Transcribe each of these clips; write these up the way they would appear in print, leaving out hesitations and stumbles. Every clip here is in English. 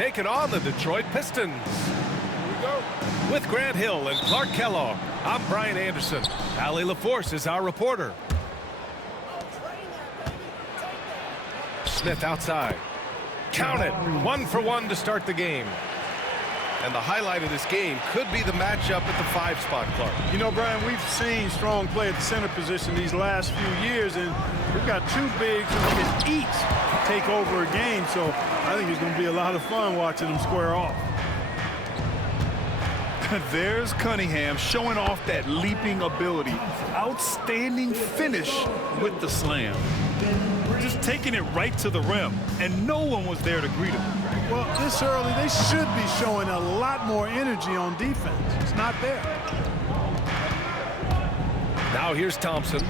taking on the Detroit Pistons. Here we go. With Grant Hill and Clark Kellogg, I'm Brian Anderson. Allie LaForce is our reporter. Smith outside. Count it. 1 for 1 to start the game. And the highlight of this game could be the matchup at the 5 spot, Clark. You know, Brian, we've seen strong play at the center position these last few years, and we've got 2 bigs who can each take over a game, so I think it's going to be a lot of fun watching them square off. There's Cunningham showing off that leaping ability. Outstanding finish with the slam. Just taking it right to the rim, and no one was there to greet him. Well, this early, they should be showing a lot more energy on defense. It's not there. Now here's Thompson.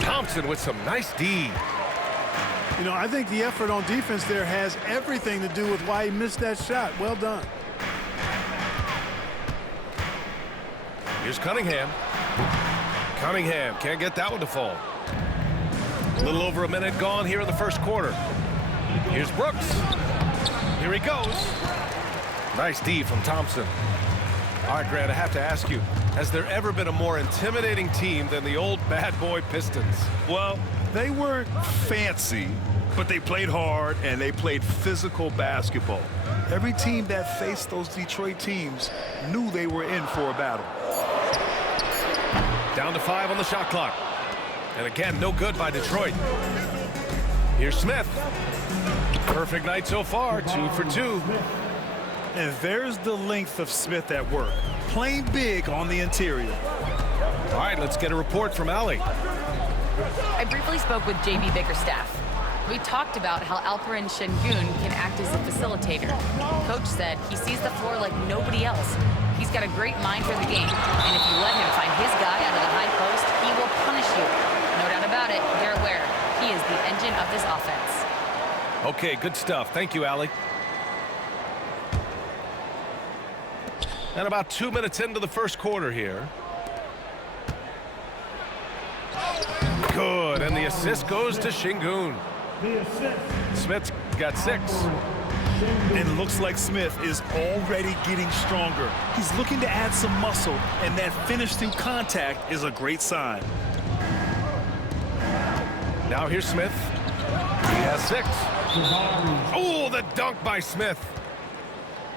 Thompson with some nice D. You know, I think the effort on defense there has everything to do with why he missed that shot. Well done. Here's Cunningham. Cunningham can't get that one to fall. A little over a minute gone here in the first quarter. Here's Brooks. Here he goes. Nice D from Thompson. All right, Grant, I have to ask you, has there ever been a more intimidating team than the old bad boy Pistons? Well, they weren't fancy, but they played hard and they played physical basketball. Every team that faced those Detroit teams knew they were in for a battle. Down to 5 on the shot clock. And again, no good by Detroit. Here's Smith. Perfect night so far, 2 for 2. And there's the length of Smith at work, playing big on the interior. All right, let's get a report from Allie. I briefly spoke with JB Bickerstaff. We talked about how Alperen Şengün can act as a facilitator. Coach said he sees the floor like nobody else. He's got a great mind for the game, and if you let him find his guy out of the high post, he will punish you. No doubt about it, they're aware. He is the engine of this offense. Okay, good stuff. Thank you, Allie. And about 2 minutes into the first quarter here. Good, and the assist goes to Şengün. Smith's got 6. And looks like Smith is already getting stronger. He's looking to add some muscle, and that finish through contact is a great sign. Now here's Smith. He has 6. Oh, the dunk by Smith.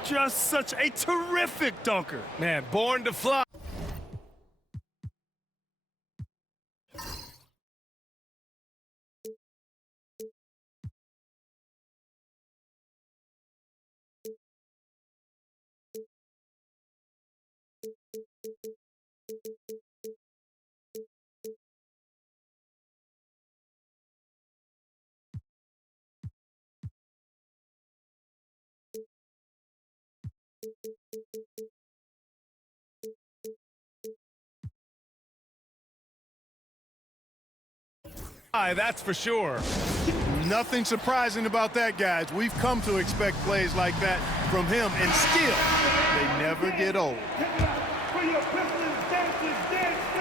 Just such a terrific dunker. Man, born to fly. That's for sure. Nothing surprising about that, guys. We've come to expect plays like that from him, and still, they never get old.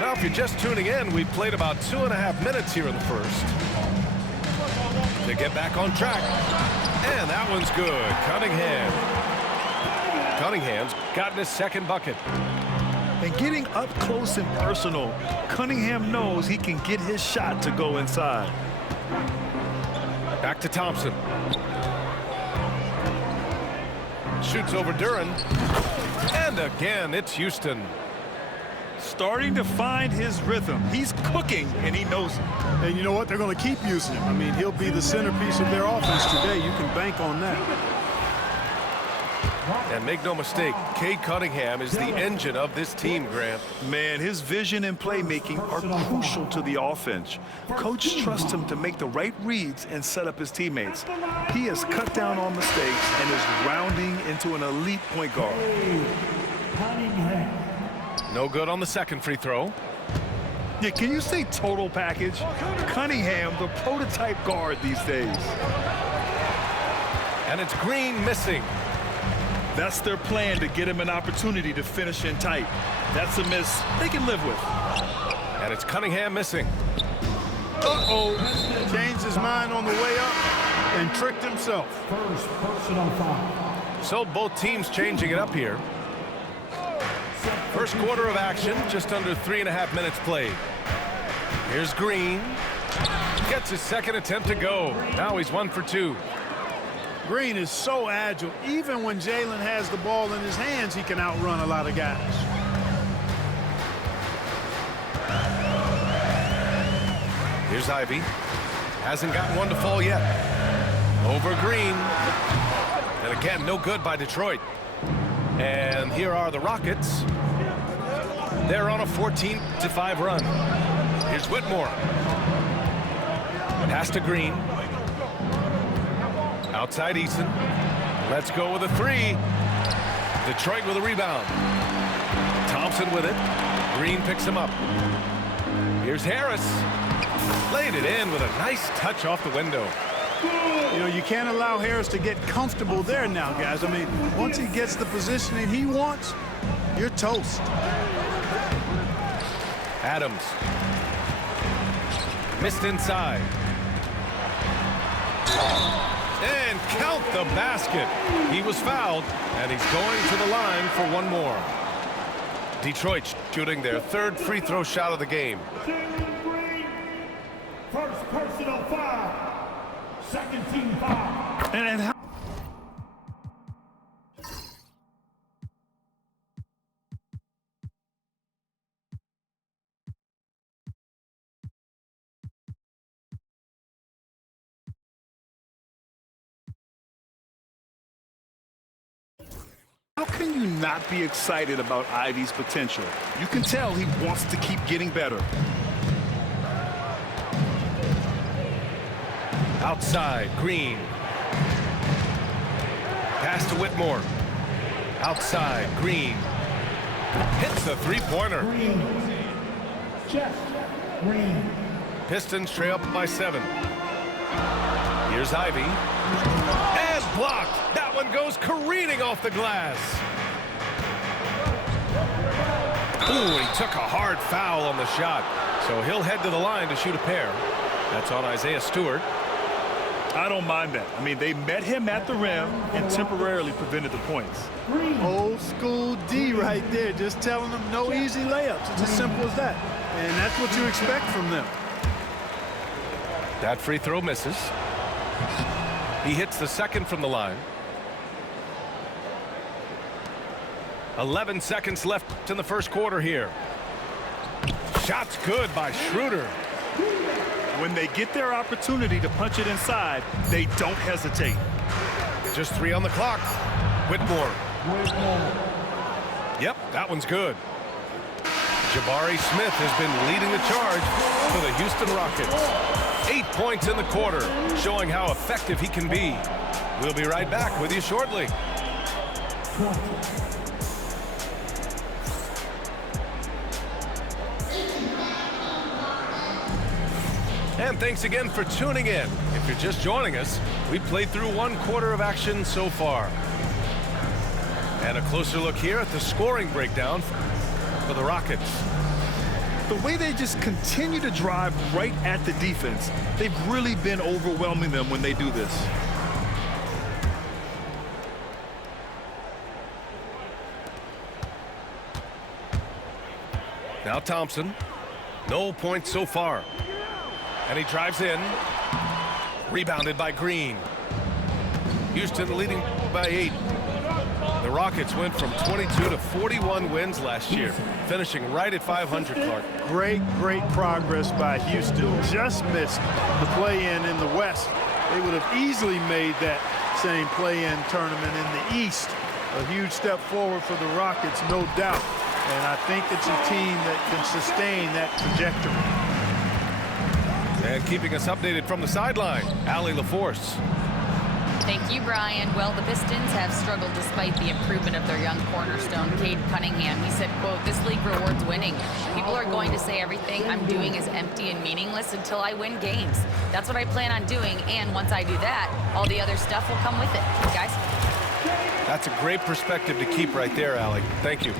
Now, if you're just tuning in, we've played about 2.5 minutes here in the first. They get back on track. And that one's good. Cunningham's gotten his second bucket. And getting up close and personal, Cunningham knows he can get his shot to go inside. Back to Thompson. Shoots over Duran. And again, it's Houston. Starting to find his rhythm. He's cooking, and he knows it. And you know what? They're going to keep using him. I mean, he'll be the centerpiece of their offense today. You can bank on that. And make no mistake, Cade Cunningham is the engine of this team, Grant. Man, his vision and playmaking are crucial to the offense. Coach trusts him to make the right reads and set up his teammates. He has cut down on mistakes and is rounding into an elite point guard. No good on the second free throw. Yeah, can you say total package? Cunningham, the prototype guard these days. And it's Green missing. That's their plan, to get him an opportunity to finish in tight. That's a miss they can live with. And it's Cunningham missing. Uh-oh. Changed his mind on the way up. and tricked himself. First personal foul. So both teams changing it up here. First quarter of action, just under 3.5 minutes played. Here's Green. Gets his second attempt to go. Now he's 1 for 2. Green is so agile. Even when Jalen has the ball in his hands, he can outrun a lot of guys. Here's Ivy. Hasn't gotten one to fall yet. Over Green. And again, no good by Detroit. And here are the Rockets. They're on a 14-5 run. Here's Whitmore. Pass to Green. Outside Eason. Let's go with a 3. Detroit with a rebound. Thompson with it. Green picks him up. Here's Harris. Laid it in with a nice touch off the window. You know, you can't allow Harris to get comfortable there now, guys. I mean, once he gets the positioning he wants, you're toast. Adams. Missed inside. And count the basket. He was fouled, and he's going to the line for one more. Detroit shooting their third free throw shot of the game. First personal foul. Second team foul. And how can you not be excited about Ivy's potential? You can tell he wants to keep getting better. Outside, Green. Pass to Whitmore. Outside, Green. Hits the three-pointer. Green. Jeff Green. Pistons trail up by 7. Here's Ivy. And blocked. That one goes careening off the glass. Ooh, he took a hard foul on the shot. So he'll head to the line to shoot a pair. That's on Isaiah Stewart. I don't mind that. I mean, they met him at the rim and temporarily prevented the points. Old school D right there, just telling them no easy layups. It's as simple as that. And that's what you expect from them. That free throw misses. He hits the second from the line. 11 seconds left in the first quarter here. Shot's good by Schroeder. When they get their opportunity to punch it inside, they don't hesitate. Just 3 on the clock. Whitmore. Yep, that one's good. Jabari Smith has been leading the charge for the Houston Rockets. 8 points in the quarter, showing how effective he can be. We'll be right back with you shortly. And thanks again for tuning in. If you're just joining us, we played through 1 quarter of action so far. And a closer look here at the scoring breakdown for the Rockets. The way they just continue to drive right at the defense, they've really been overwhelming them when they do this. Now Thompson. No points so far. And he drives in. Rebounded by Green. Houston leading by 8. The Rockets went from 22 to 41 wins last year, finishing right at 500, Clark. Great progress by Houston. Just missed the play-in in the West. They would have easily made that same play-in tournament in the East. A huge step forward for the Rockets, no doubt. And I think it's a team that can sustain that trajectory. And keeping us updated from the sideline, Allie LaForce. Thank you, Brian. Well, the Pistons have struggled despite the improvement of their young cornerstone, Cade Cunningham. He said, quote, "This league rewards winning. People are going to say everything I'm doing is empty and meaningless until I win games. That's what I plan on doing, and once I do that, all the other stuff will come with it." Guys? That's a great perspective to keep right there, Allie. Thank you.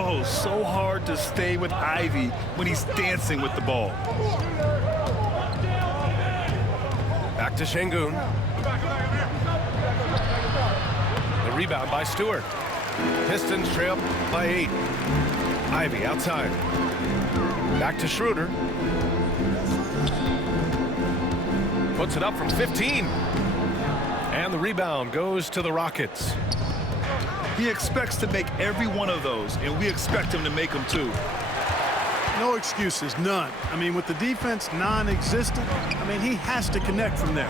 Oh, so hard to stay with Ivy when he's dancing with the ball. to Şengün. The rebound by Stewart. Pistons trail by 8. Ivy outside. Back to Schroeder. Puts it up from 15. And the rebound goes to the Rockets. He expects to make every one of those, and we expect him to make them too. No excuses, none. I mean, with the defense non-existent, I mean, he has to connect from there.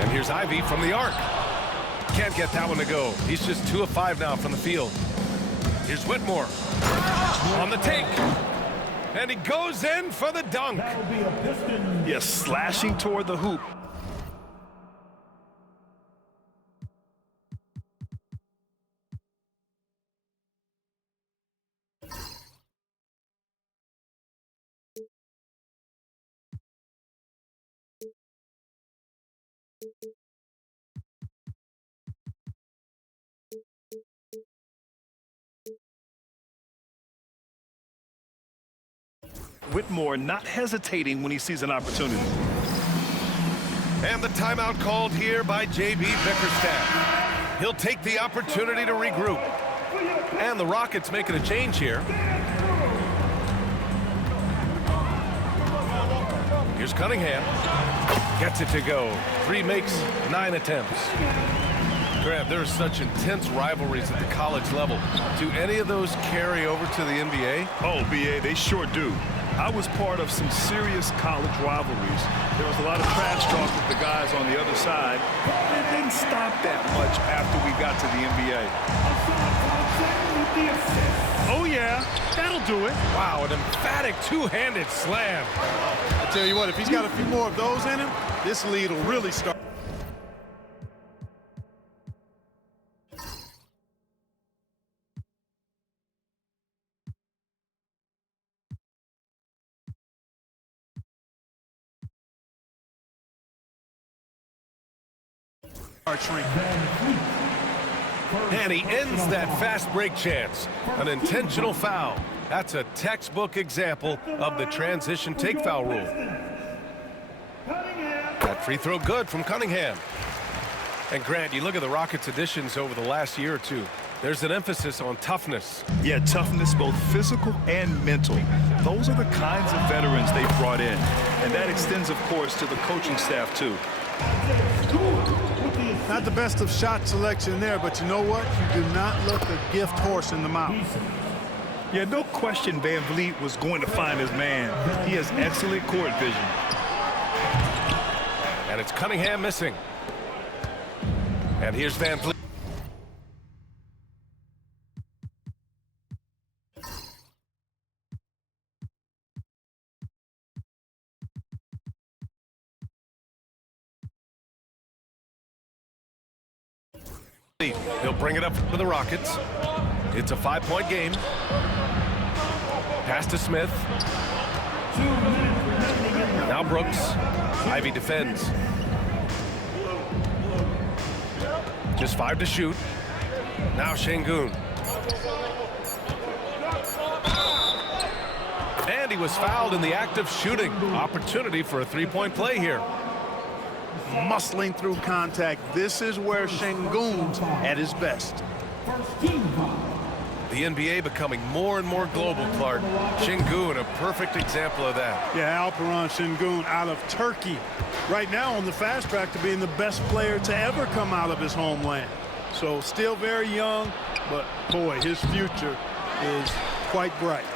And here's Ivy from the arc. Can't get that one to go. He's just 2 of 5 now from the field. Here's Whitmore on the take. And he goes in for the dunk. That'll be a Pistons. Yes, slashing toward the hoop. Whitmore not hesitating when he sees an opportunity. And the timeout called here by J.B. Bickerstaff. He'll take the opportunity to regroup. And the Rockets making a change here. Here's Cunningham. Gets it to go. 3 makes 9 attempts. Grant, there are such intense rivalries at the college level. Do any of those carry over to the NBA? Oh, B.A., they sure do. I was part of some serious college rivalries. There was a lot of trash talk with the guys on the other side, but it didn't stop that much after we got to the NBA. Oh, yeah, that'll do it. Wow, an emphatic two-handed slam. I tell you what, if he's got a few more of those in him, this lead will really start. And he ends that fast break chance. An intentional foul. That's a textbook example of the transition take foul rule. That free throw good from Cunningham. And Grant, you look at the Rockets' additions over the last year or two. There's an emphasis on toughness. Yeah, toughness, both physical and mental. Those are the kinds of veterans they've brought in. And that extends, of course, to the coaching staff, too. Not the best of shot selection there, but you know what? You do not look a gift horse in the mouth. Yeah, no question Van Vliet was going to find his man. He has excellent court vision. And it's Cunningham missing. And here's Van Vliet. He'll bring it up for the Rockets. It's a 5-point game. Pass to Smith. Now Brooks. Ivy defends. Just 5 to shoot. Now Şengün. And he was fouled in the act of shooting. Opportunity for a 3-point play here. Muscling through contact. This is where Şengün's at his best. The NBA becoming more and more global, Clark. Şengün, a perfect example of that. Yeah, Alperen Şengün out of Turkey. Right now on the fast track to being the best player to ever come out of his homeland. So still very young, but boy, his future is quite bright.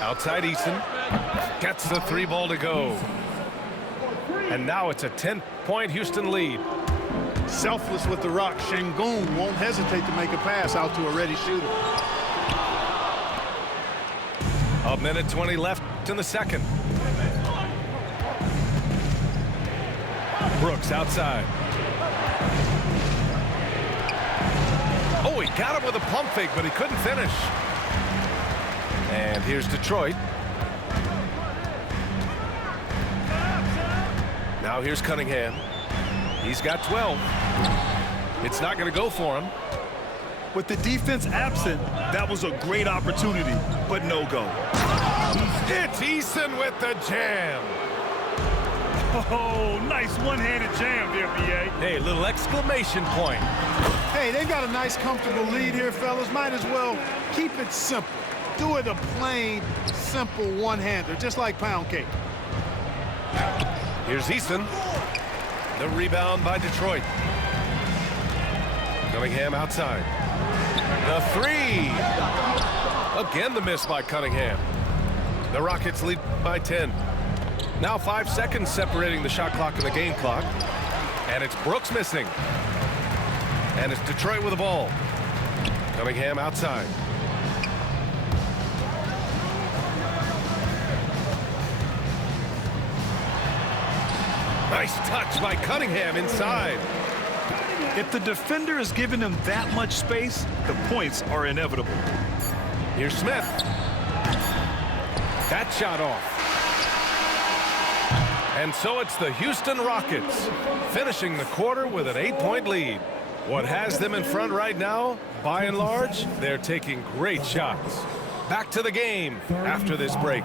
Outside Eason. Gets the 3 ball to go. And now it's a 10-point Houston lead. Selfless with the rock, Şengün won't hesitate to make a pass out to a ready shooter. A minute 20 left in the second. Brooks outside. Oh, he got him with a pump fake, but he couldn't finish. And here's Detroit. Now here's Cunningham. He's got 12. It's not going to go for him. With the defense absent, that was a great opportunity, but no go. It's Eason with the jam. Oh, nice one-handed jam there, B.A. Hey, little exclamation point. Hey, they've got a nice, comfortable lead here, fellas. Might as well keep it simple. Do it a plain, simple one-hander, just like pound cake. Here's Easton. The rebound by Detroit. Cunningham outside. The three. Again, the miss by Cunningham. The Rockets lead by 10. Now 5 seconds separating the shot clock and the game clock. And it's Brooks missing. And it's Detroit with the ball. Cunningham outside. Nice touch by Cunningham inside. If the defender is giving him that much space, the points are inevitable. Here's Smith. That shot off. And so it's the Houston Rockets finishing the quarter with an 8-point lead. What has them in front right now, by and large, they're taking great shots. Back to the game after this break.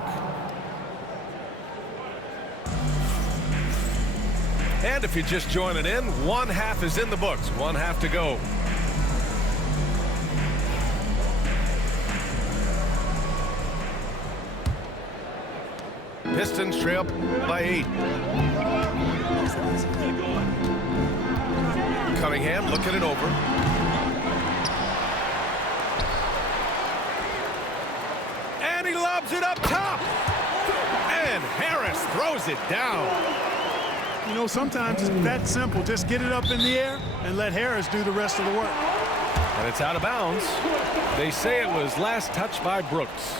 And if you're just joining in, one half is in the books. One half to go. Pistons trail by 8. Cunningham looking it over. And he lobs it up top. And Harris throws it down. You know, sometimes it's that simple. Just get it up in the air and let Harris do the rest of the work. And it's out of bounds. They say it was last touched by Brooks.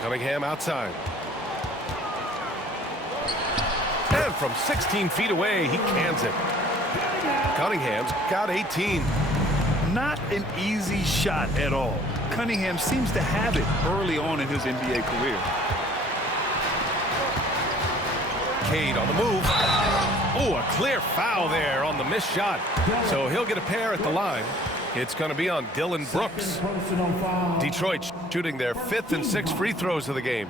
Cunningham outside. And from 16 feet away, he cans it. Cunningham's got 18. Not an easy shot at all. Cunningham seems to have it early on in his NBA career. Cade on the move. Oh, a clear foul there on the missed shot. So he'll get a pair at the line. It's going to be on Dylan Brooks. Detroit shooting their 5th and 6th free throws of the game.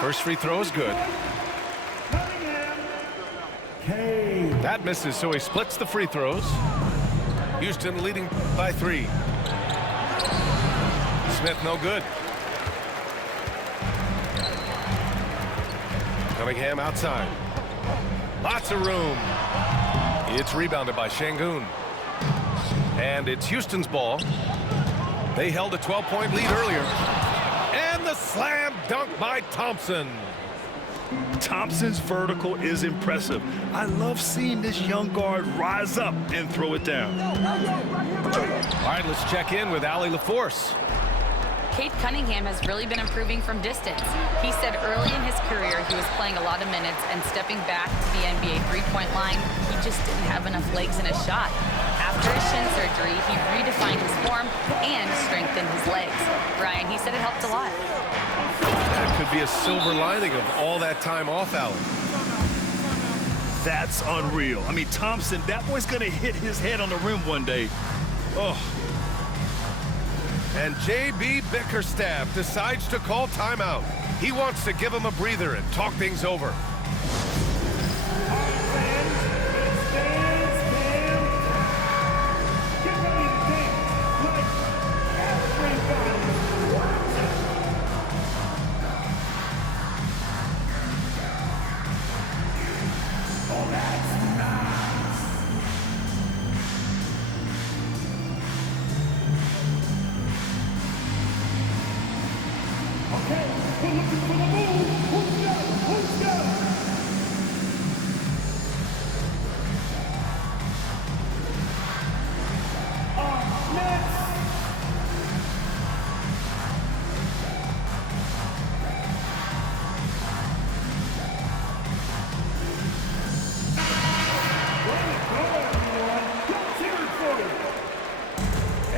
First free throw is good. That misses, so he splits the free throws. Houston leading by 3. Smith no good. Cunningham outside. Lots of room. It's rebounded by Şengün. And it's Houston's ball. They held a 12-point lead earlier. And the slam dunk by Thompson. Thompson's vertical is impressive. I love seeing this young guard rise up and throw it down. All right, let's check in with Allie LaForce. Cade Cunningham has really been improving from distance. He said early in his career he was playing a lot of minutes and stepping back to the NBA three-point line, he just didn't have enough legs in his shot. After his shin surgery, he redefined his form and strengthened his legs. Ryan, he said it helped a lot. That could be a silver lining of all that time off, Allie. That's unreal. I mean, Thompson, that boy's going to hit his head on the rim one day. Oh. And J.B. Bickerstaff decides to call timeout. He wants to give him a breather and talk things over.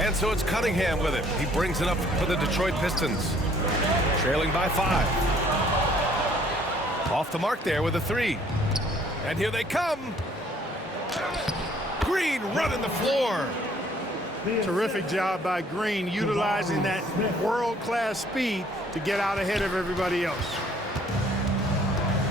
And so it's Cunningham with it. He brings it up for the Detroit Pistons. Trailing by 5. Off the mark there with a 3. And here they come. Green running the floor. Terrific job by Green, utilizing that world-class speed to get out ahead of everybody else.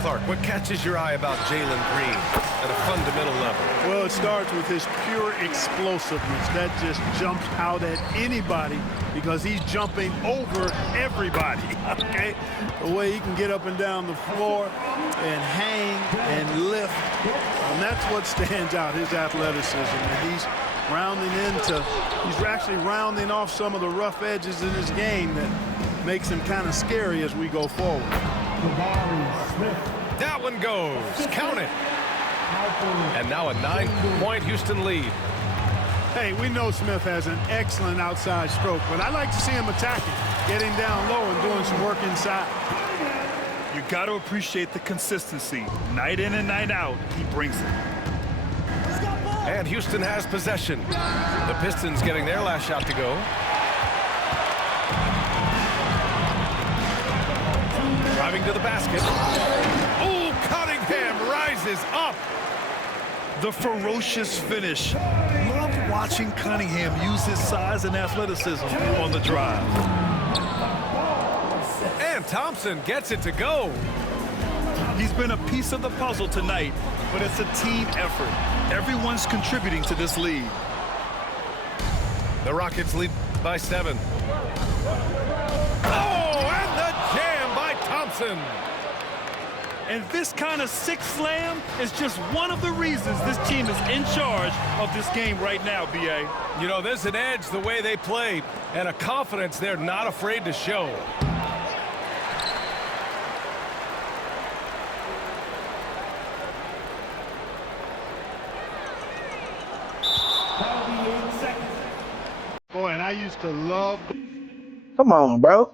Clark, what catches your eye about Jalen Green at a fundamental level? Well, it starts with his pure explosiveness. That just jumps out at anybody because he's jumping over everybody, okay? The way he can get up and down the floor and hang and lift, and that's what stands out, his athleticism. And he's actually rounding off some of the rough edges in his game that makes him kind of scary as we go forward. That one goes. Count it. And now a 9-point Houston lead. Hey, we know Smith has an excellent outside stroke, but I like to see him attacking, getting down low and doing some work inside. You got to appreciate the consistency. Night in and night out, he brings it. And Houston has possession. The Pistons getting their last shot to go. Driving to the basket. Oh, Cunningham rises up. The ferocious finish. Love watching Cunningham use his size and athleticism on the drive. And Thompson gets it to go. He's been a piece of the puzzle tonight, but it's a team effort. Everyone's contributing to this lead. The Rockets lead by 7. Oh, and the jam by Thompson. And this kind of sick slam is just one of the reasons this team is in charge of this game right now, B.A. You know, there's an edge the way they play and a confidence they're not afraid to show. Boy, and I used to love... Come on, bro.